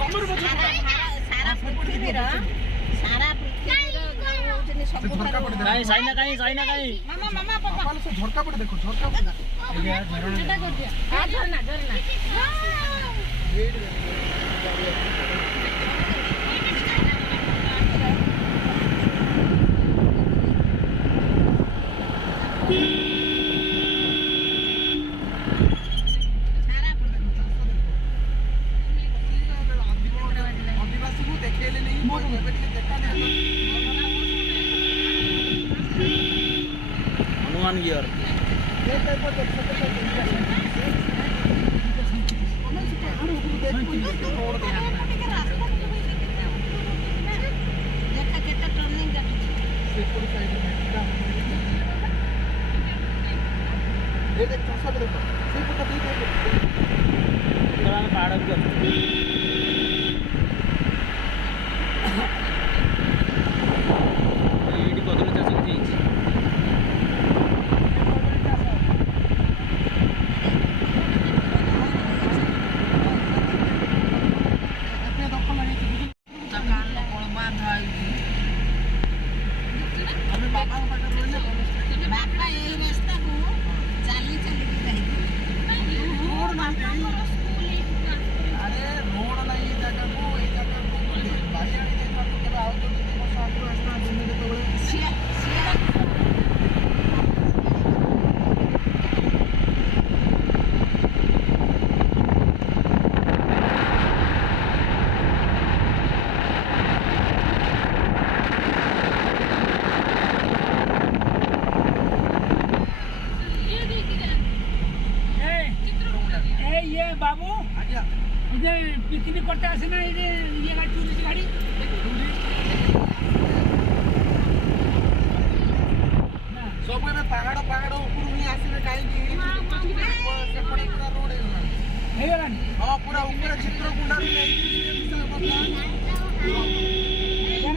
सारा पृथ्वी रा सारा पृथ्वी रा साइना कहीं मामा मामा पापा से झरका पड़े देखो झरका पड़े ये झरना कर दिया हां झरना आदिवासी को देखेले नहीं हनुमान गियर पहाड़ ये कदली चाष होती पिकनिक करते आसे ना ये गाड़ी टूरिस्ट गाड़ी सब में पहाड़ ऊपर ही आसीबे काई की से पड़े पूरा रोड हे गलान हां पूरा ऊपर चित्र गुंडा भी नहीं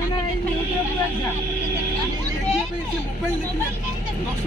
ना यूट्यूब पे अच्छा ये पे से मोबाइल लेके 10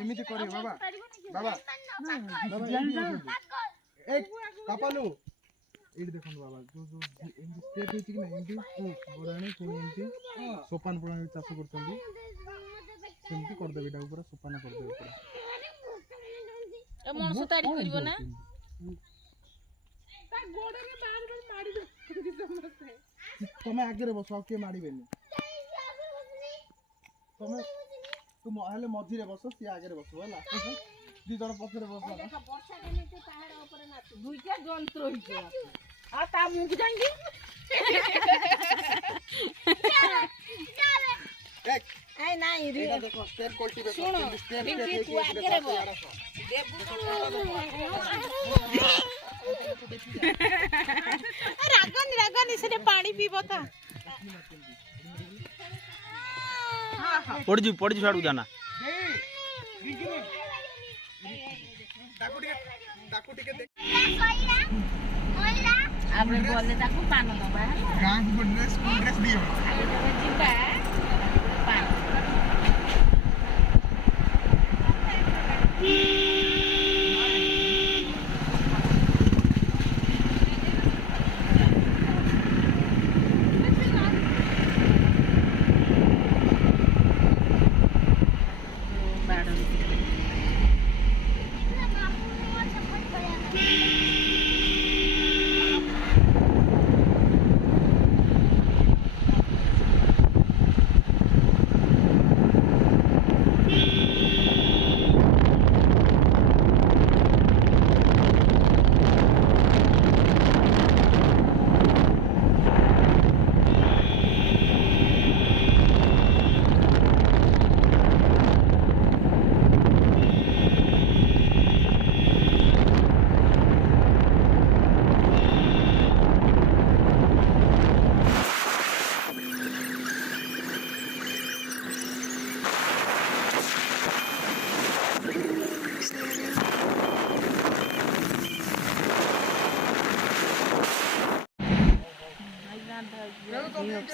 एमिति करे बाबा बाबा एक पापालू एडी देखन बाबा जो जो एमती स्टेट हेची कि ना एमती गोराणी को एमती सोपान प्रणाली चाष करछंदी सेमती कर देबे डा ऊपर सोपान कर देबे पूरा ए मनसो ताड़ी करिवो ना ता गोडे रे बार बार मारी दो समझते तमे आगे रे बसो के मारिबेनी तमे तुम हेले मझी रे बसो सी आगे रे बसो होला दी जण पछरे बसो देखा वर्षा दिने ते पहाड़ ऊपर नाच दुईटा जंत्र होइछे आ ता मुंह जांगी एक आई नाही रे एटा देखो स्टेप क्वालिटी देखो सुनो स्टेप बिंकी तू आगे रे बो रागनी से पानी पीबो ता पड़ जू छाड़ू जाना आपने बोले ताको पान दबा गां को ड्रेस दियो जिबा पान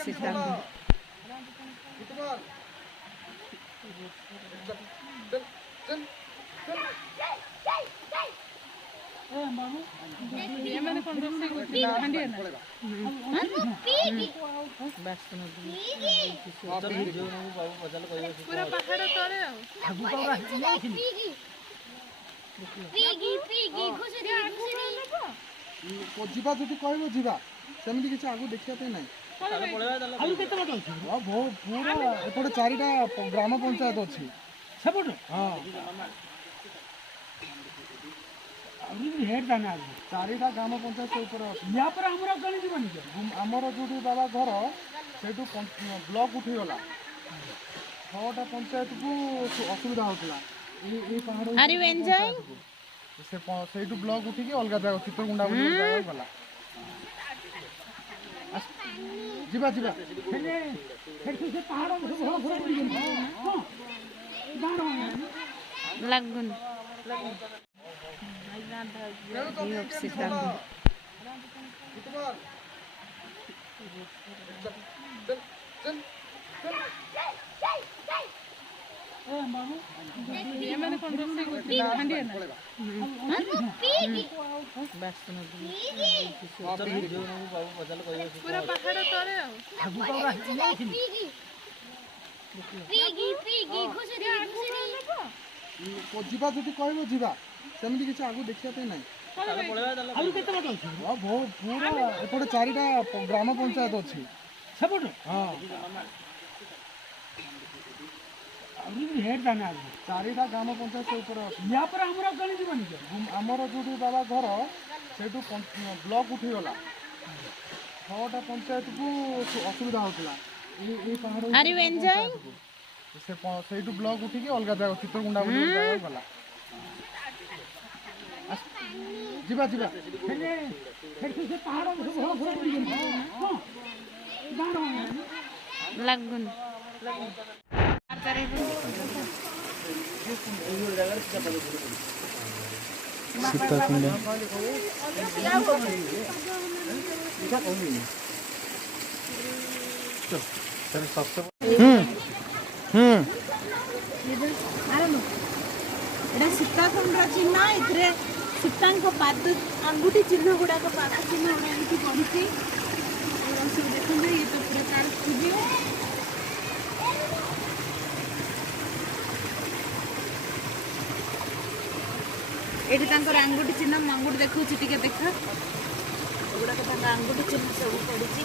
सीताकुंड ଏମାନେ କଣ ରୋଷେଇ କରୁଥିଲେ ହାଣ୍ଡି ନା ପୁରା ପାହାଡ ତଳେ ଆଉ ଯିବା ଯଦି କହିବ ଯିବା ସେମିତି କିଛି ଆଗକୁ ଦେଖିବା ପାଇଁ ନାହିଁ ପୁରା ଏପଟେ 4ଟା ଗ୍ରାମ ପଞ୍ଚାୟତ ଅଛି ସେପଟୁ ହଁ ହେଡ୍ ଜାନା 4ଟା ଗ୍ରାମ ପଞ୍ଚାୟତ ଉପରେ ଅଛି ୟା ପରେ ଆମର ଗଣି ଯିବନି ଆମର ଯୋଉଠି ବାବା ଘର ସେଇଠୁ ବ୍ଲକ ଉଠିଗଲା 6ଟା ପଞ୍ଚାୟତକୁ ଅସୁବିଧା ହଉଥିଲା ଏଇ ପାହାଡ଼ ସେଇଠୁ ବ୍ଲକ ଉଠିକି ଅଲଗା ଜାଗା ଚିତ୍ରଗୁଣ୍ଡା ବୋଲି ଜାଗା ଗଲା ଯିବା ଯିବା ଲାଗୁନି सीताकुंड ଏମାନେ କଣ ରୋଷେଇ କରୁଥିଲେ ହାଣ୍ଡି ନା ପୁରା ପାହାଡ ତଳେ ଆଉ ଯିବା ଯଦି କହିବ ଯିବା ସେମିତି କିଛି ଆଗକୁ ଦେଖିବା ପାଇଁ ନାହିଁ ପୁରା ଏପଟେ 4ଟା ଗ୍ରାମ ପଞ୍ଚାୟତ ଅଛି ସେପଟୁ ହଁ ହେଡ୍ ଜାନା 4ଟା ଗ୍ରାମ ପଞ୍ଚାୟତ ଉପରେ ଅଛି ୟା ପରେ ଆମର ଗଣି ଯିବନି ଆମର ଯୋଉଠି ବାବା ଘର ସେଇଠୁ ବ୍ଲକ ଉଠିଗଲା 6ଟା ପଞ୍ଚାୟତକୁ ଅସୁବିଧା ହଉଥିଲା ଏଇ ପାହାଡ଼ ସେଇଠୁ ବ୍ଲକ ଉଠିକି ଅଲଗା ଜାଗା ଚିତ୍ରଗୁଣ୍ଡା ବୋଲି ଜାଗା ଗଲା ଯିବା ଯିବା ଲାଗୁନି सीताकुंड ଏଟା ସୀତାକୁଣ୍ଡର ଚିହ୍ନ ଏଥିରେ ସୀତାଙ୍କ ପାଦ ଆଙ୍ଗୁଠି ଚିହ୍ନ ଗୁଡାକ ପାଦ ଚିହ୍ନ ଗୁଡା ଏମିତି ପଡିଛି ସବୁ ଦେଖନ୍ତୁ ଇଏ ତ ପୁରା ତାର ସ୍ଟୁଡିଓ ଏଠି ତାଙ୍କର ଆଙ୍ଗୁଠି ଚିହ୍ନ ଆଙ୍ଗୁଠି ଦେଖଉଛି ଟିକେ ଦେଖ ଏଗୁଡାକ ତାଙ୍କ ଆଙ୍ଗୁଠି ଚିହ୍ନ ସବୁ ପଡିଛି